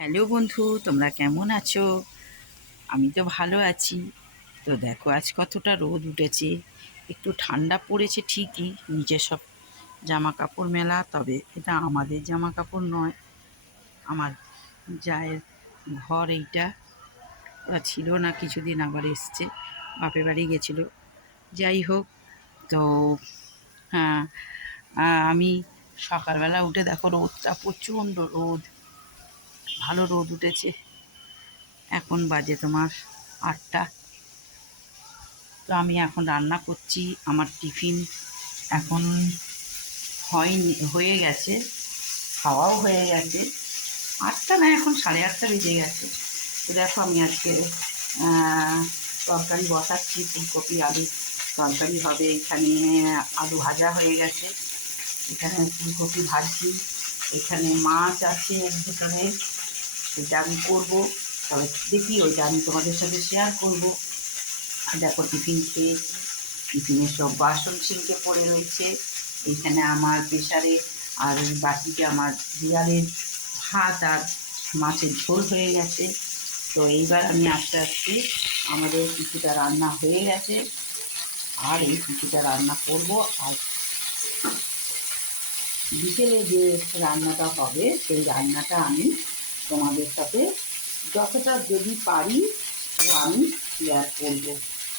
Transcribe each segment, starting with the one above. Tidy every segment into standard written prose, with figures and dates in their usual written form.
Hello বন্ধু, তোমরা কেমন আছো? আমি তো ভালো আছি। তো দেখো আজ কতটা রোদ উঠেছে। একটু ঠান্ডা পড়েছে ঠিকই, নিচে সব জামা কাপড় মেলা, তবে এটা আমাদের জামা কাপড় নয়, আমার জায়ের ঘর এইটা। ওরা ছিল না কিছুদিন, আবার এসছে, বাপের বাড়ি গেছিলো। যাই হোক, তো হ্যাঁ, আমি সকালবেলা উঠে দেখো রোদটা প্রচণ্ড রোদ, ভালো রোদ উঠেছে। এখন বাজে তোমার 8টা। তো আমি এখন রান্না করছি। আমার টিফিন এখন হয়নি, হয়ে গেছে, খাওয়াও হয়ে গেছে। 8টা না, এখন 8:30 বেজে গেছে। তো দেখো আমি আজকে তরকারি বসাচ্ছি, ফুলকপি আলু তরকারি হবে। এখানে আলু ভাজা হয়ে গেছে, এখানে ফুলকপি ভাজছি, এখানে মাছ আছে এর ভেতরে, সেটা আমি করবো। তবে দেখি ওইটা আমি তোমাদের সাথে শেয়ার করবো। দেখো টিফিন খেয়েছি, টিফিনের সব বাসন সিঙ্কে পড়ে রয়েছে। এইখানে আমার প্রেশারে আর বাটিতে আমার বিড়ালের ভাত আর মাছের ঝোল হয়ে গেছে। তো এইবার আমি আস্তে আস্তে, আমাদের কিছুটা রান্না হয়ে গেছে আর এই কিছুটা রান্না করব। আর বিকেলে যে রান্নাটা হবে সেই রান্নাটা আমি তোমাদের সাথে যতটা যদি পারি তো আমি শেয়ার করবো।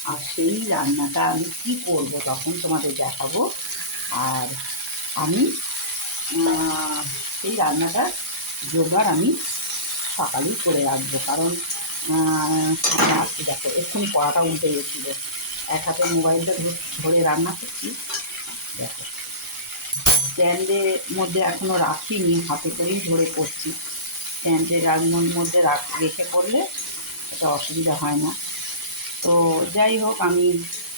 আর সেই রান্নাটা আমি কী করবো তখন তোমাদের দেখাবো। আর আমি সেই রান্নাটার জোগাড় আমি সকালেই করে রাখবো, কারণ দেখো এক্ষুনি কড়াটা উল্টে গেছিলো। এক হাতে মোবাইলটা ধরে রান্না করছি। দেখো স্ট্যান্ডের মধ্যে এখনও রাখিনি, হাতে করেই ধরে করছি। স্ট্যান্ডের মধ্যে রেখে করলে এটা অসুবিধা হয় না। তো যাই হোক, আমি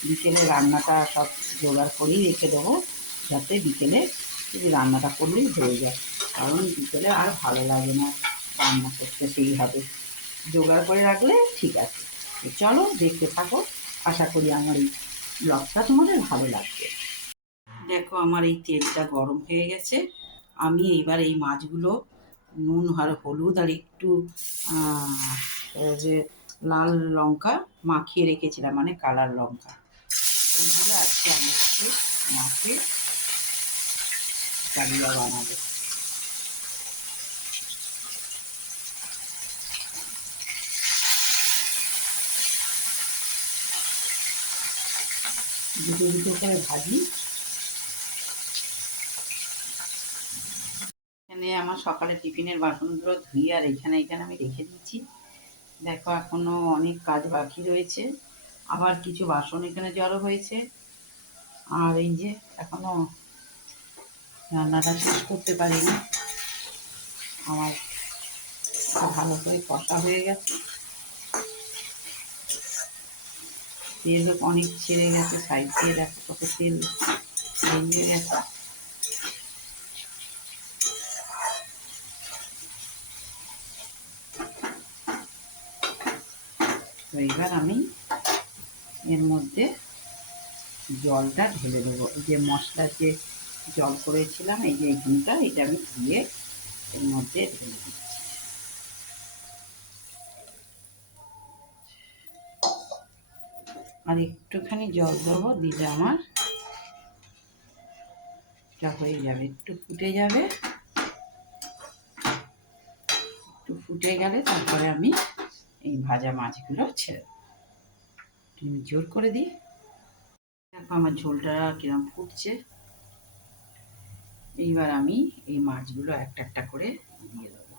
বিকেলে রান্নাটা সব জোগাড় করেই রেখে দেবো, যাতে বিকেলে শুধু রান্নাটা করলেই হয়ে যায়। কারণ বিকেলে আর ভালো লাগে না রান্না করতে, সেইভাবে জোগাড় করে রাখলে ঠিক আছে। তো চলো দেখতে থাকো, আশা করি আমার এই ব্লগটা তোমাদের ভালো লাগবে। দেখো আমার এই তেলটা গরম হয়ে গেছে। আমি এইবার এই মাছগুলো নুন আর হলুদ আর একটু যে লাল লঙ্কা মাখিয়ে রেখেছিলাম, মানে কালার লঙ্কা, এইগুলো আজকে আমি একটু মাখিয়ে কালিয়া বানাবো। দুটো দুটো করে ভাজি। এখানে আমার সকালে টিফিনের বাসনগুলো ধুয়ে আর এখানে এখানে আমি রেখে দিচ্ছি। দেখো এখনো অনেক কাজ বাকি রয়েছে, আবার কিছু বাসন এখানে জড়ো হয়েছে। আর এই যে এখনো রান্নাটা শেষ করতে পারিনি। আমার ভালো করে কষা হয়ে গেছে, তেল অনেক ছেড়ে গেছে, সাইড দিয়ে দেখো কত তেল বেরিয়ে গেছে। তো এবার আমি এর মধ্যে জলটা ঢেলে দেবো। এই যে মশলার যে জল করেছিলাম, এই যে এইখানটা, এটা আমি ধুয়ে এর মধ্যে ঢেলে দিচ্ছি। আর একটুখানি জল দেবো, দিলে আমার এটা হয়ে যাবে, একটু ফুটে যাবে। একটু ফুটে গেলে তারপরে আমি এই ভাজা মাছগুলো ছেড়ে দেবো। তুমি জোর করে দিই। দেখো আমার ঝোলটা কিরম ফুটছে। এইবার আমি এই মাছগুলো একটা একটা করে দিয়ে দেবো।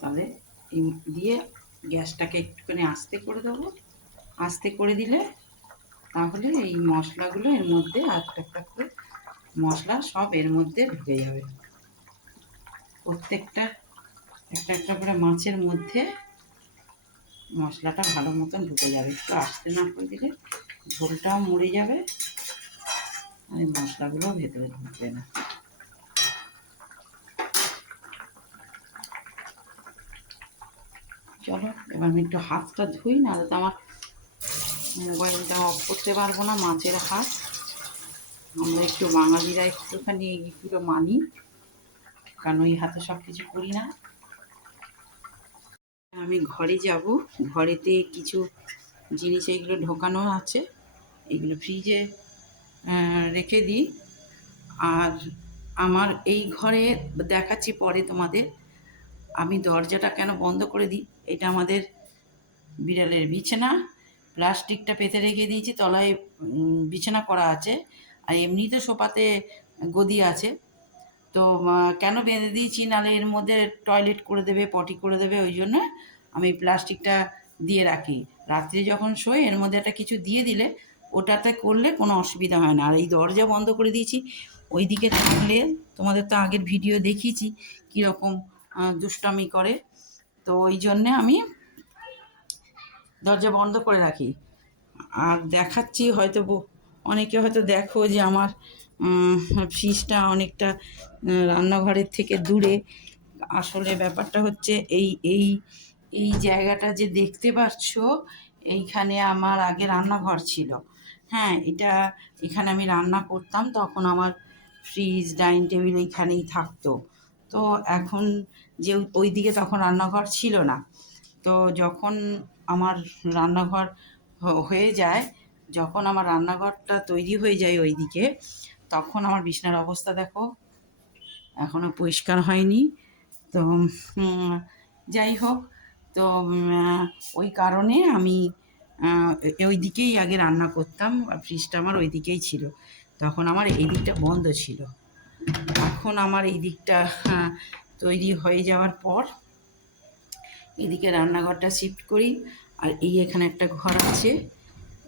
তাহলে এই দিয়ে গ্যাসটাকে একটুখানি আস্তে করে দেবো। আস্তে করে দিলে তাহলে এই মশলাগুলো এর মধ্যে একটা একটা করে মশলা সব এর মধ্যে ঢুকে যাবে। প্রত্যেকটা একটা একটা করে মাছের মধ্যে মশলাটা ভালো মতন ঢুকে যাবে। একটু আস্তে না করে দিলে ঝোলটাও মরে যাবে আর এই মশলাগুলো ভেতরে ঢুকবে না। চলো এবার আমি একটু হাতটা ধুই, নাহলে তো আমার মোবাইলটা অফ করতে পারবো না, মাছের হাত। আমরা একটু বাঙালিরা একটুখানি এইগুলো মানি, কারণ ওই হাতে সব কিছু করি না। আমি ঘরে যাব, ঘরেতে কিছু জিনিস এইগুলো ঢোকানো আছে, এইগুলো ফ্রিজে রেখে দিই। আর আমার এই ঘরে দেখাচ্ছি পরে তোমাদের, আমি দরজাটা কেন বন্ধ করে দিই। এটা আমাদের বিড়ালের বিছানা, প্লাস্টিকটা পেতে রেখে দিয়েছি, তলায় বিছানা করা আছে, আর এমনিতে সোফাতে গদি আছে। তো কেন বেঁধে দিয়েছি, নাহলে এর মধ্যে টয়লেট করে দেবে, পটি করে দেবে, ওই জন্য আমি প্লাস্টিকটা দিয়ে রাখি। রাত্রে যখন শোই এর মধ্যে একটা কিছু দিয়ে দিলে ওটাতে করলে কোনো অসুবিধা হয় না। আর এই দরজা বন্ধ করে দিয়েছি, ওই দিকে থাকলে তোমাদের তো আগের ভিডিও দেখিয়েছি কীরকম দুষ্টামি করে, তো ওই জন্যে আমি দরজা বন্ধ করে রাখি। আর দেখাচ্ছি, হয়তো অনেকে হয়তো দেখো যে আমার ফ্রিজটা অনেকটা রান্নাঘরের থেকে দূরে। আসলে ব্যাপারটা হচ্ছে এই এই এই জায়গাটা যে দেখতে পাচ্ছ, এইখানে আমার আগে রান্নাঘর ছিল। হ্যাঁ, এখানে আমি রান্না করতাম, তখন আমার ফ্রিজ ডাইনিং টেবিল এইখানেই থাকতো। তো এখন যে ওই দিকে তখন রান্নাঘর ছিল না, তো যখন আমার রান্নাঘর হয়ে যায়, যখন আমার রান্নাঘরটা তৈরি হয়ে যায় ওই দিকে, তখন আমার বিছানার অবস্থা দেখো, এখনও পরিষ্কার হয়নি। তো যাই হোক, তো ওই কারণে আমি ওই দিকেই আগে রান্না করতাম, আর ফ্রিজটা আমার ওই দিকেই ছিল। তখন আমার এই দিকটা বন্ধ ছিল। এখন আমার এই দিকটা তৈরি হয়ে যাওয়ার পর এদিকে রান্নাঘরটা শিফট করি। আর এই এখানে একটা ঘর আছে,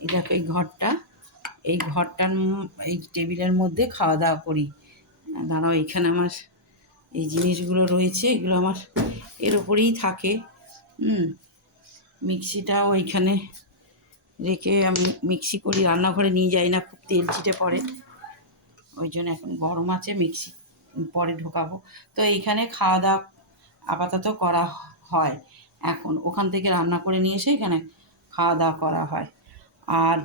এটাকে এই ঘরটার এই টেবিলের মধ্যে খাওয়া দাওয়া করি। দাঁড়াও, এখানে আমার এই জিনিসগুলো রয়েছে, এগুলো আমার এর ওপরেই থাকে। মিক্সিটাও এইখানে রেখে আমি মিক্সি করি, রান্নাঘরে নিয়ে যাই না, খুব তেল ছিটে পড়ে, ওই জন্য এখন গরম আছে, মিক্সি পরে ঢোকাবো। তো এইখানে খাওয়া দাওয়া আপাতত করা হয়। এখন ওখান থেকে রান্না করে নিয়ে এসে এখানে খাওয়া দাওয়া করা হয়। আর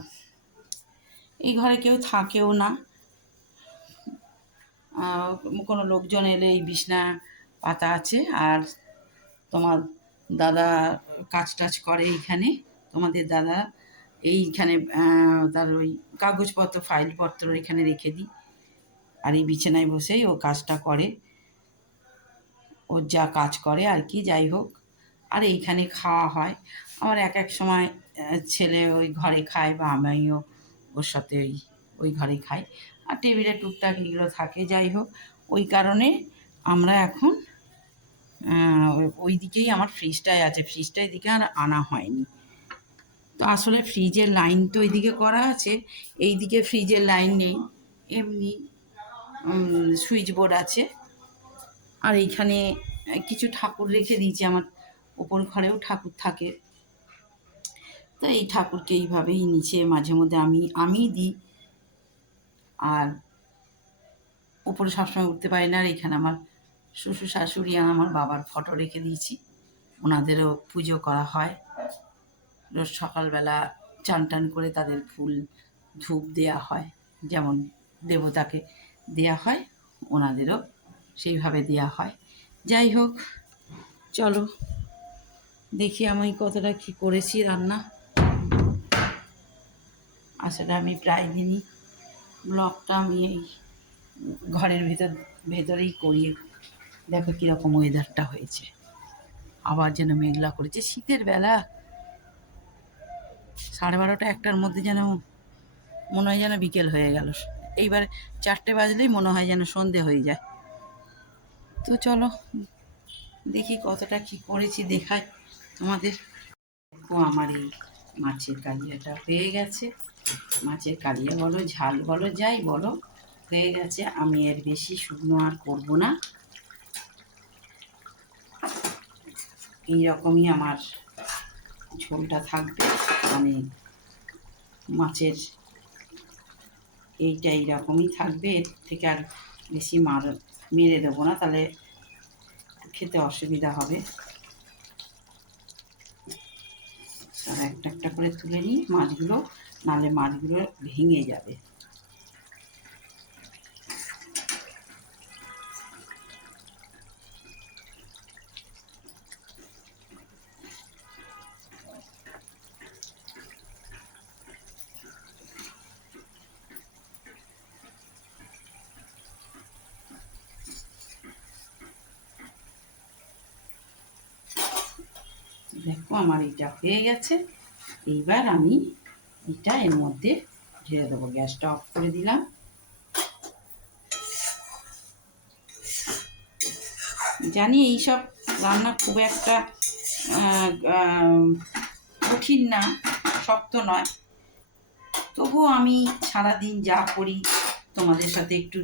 এই ঘরে কেউ থাকেও না, কোনো লোকজন এলে এই বিছনা পাতা আছে। আর তোমার দাদা কাজ টাজ করে এইখানে, তোমাদের দাদা এইখানে তার ওই কাগজপত্র ফাইলপত্র এখানে রেখে দিই, আর এই বিছানায় বসেই ও কাজটা করে, ওর যা কাজ করে আর কি। যাই হোক, আর এইখানে খাওয়া হয়। আমার এক এক সময় ছেলে ওই ঘরে খায়, বা আমিও ওর সাথে ওই ঘরে খাই, আর টেবিলে টুকটাক এগুলো থাকে। যাই হোক, ওই কারণে আমরা এখন ওই দিকেই আমার ফ্রিজটাই আছে, ফ্রিজটা এদিকে আর আনা হয়নি। তো আসলে ফ্রিজের লাইন তো এইদিকে করা আছে, এই দিকে ফ্রিজের লাইন নেই, এমনি সুইচ বোর্ড আছে। আর এইখানে কিছু ঠাকুর রেখে দিয়েছি, আমার ওপর ঘরেও ঠাকুর থাকে, তো এই ঠাকুরকে এইভাবেই নিচে মাঝে মধ্যে আমিই দিই। আর উপরে সবসময় উঠতে পারি না, আর এখানে আমার শ্বশুর শাশুড়ি আর আমার বাবার ফটো রেখে দিয়েছি, ওনাদেরও পুজো করা হয়। রোজ সকালবেলা চান টান করে তাদের ফুল ধূপ দেয়া হয়, যেমন দেবতাকে দেয়া হয়, ওনাদেরও সেইভাবে দেয়া হয়। যাই হোক, চলো দেখি আমি কতটা কী করেছি রান্না। আসলে আমি প্রায় দিনই ব্লগটা আমি এই ঘরের ভেতরেই করি। দেখো কীরকম ওয়েদারটা হয়েছে, আবার যেন মেঘলা করেছে। শীতের বেলা 12:30 একটার মধ্যে যেন মনে হয় যেন বিকেল হয়ে গেল, এইবার 4টে বাজলেই মনে হয় যেন সন্ধে হয়ে যায়। তো চলো দেখি কতটা কী করেছি, দেখাই তোমাদের। দেখো আমার এই মাছের কালিয়াটা হয়ে গেছে, মাছের কালিয়া বলো, ঝাল বলো, যাই বলো, হয়ে গেছে। আমি এর বেশি শুকনো আর করবো না, এইরকমই আমার ঝোলটা থাকবে। মানে মাছের এইটা এইরকমই থাকবে, এর থেকে আর বেশি মেরে দেবো না, তাহলে খেতে অসুবিধা হবে। আর একটা একটা করে তুলে নিই মাছগুলো, নাহলে মাছগুলো ভেঙে যাবে। দেখো আমার এটা হয়ে গেছে। এইবার আমি এটা এর মধ্যে ঢেলে দেবো। গ্যাসটা অফ করে দিলাম। জানি এইসব রান্না খুব একটা কঠিন না, শক্ত নয়, তবুও আমি সারাদিন যা করি তোমাদের সাথে একটু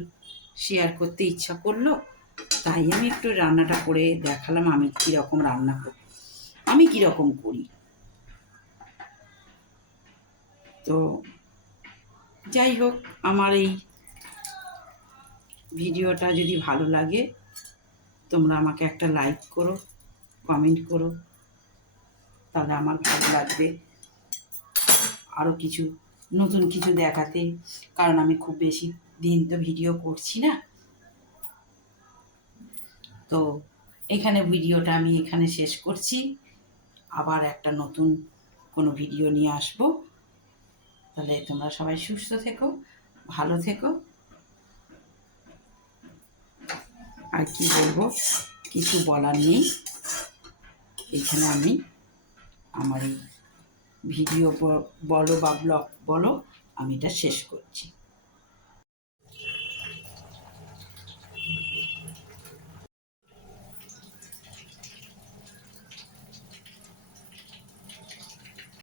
শেয়ার করতে ইচ্ছা করলো, তাই আমি একটু রান্নাটা করে দেখালাম আমি কীরকম রান্না করি, আমি কীরকম করি। তো যাই হোক, আমার এই ভিডিওটা যদি ভালো লাগে তোমরা আমাকে একটা লাইক করো, কমেন্ট করো, তাহলে আমার ভালো লাগবে আরও কিছু নতুন কিছু দেখাতে। কারণ আমি খুব বেশি দিন তো ভিডিও করছি না। তো এখানে ভিডিওটা আমি এখানে শেষ করছি। আবার একটা নতুন কোনো ভিডিও নিয়ে আসব। তাহলে তোমরা সবাই সুস্থ থেকো, ভালো থেকো। আর কি বলবো, কিছু বলার নেই। এখানে আমি আমার এই ভিডিও বলো বা ব্লগ বলো, আমি এটা শেষ করছি।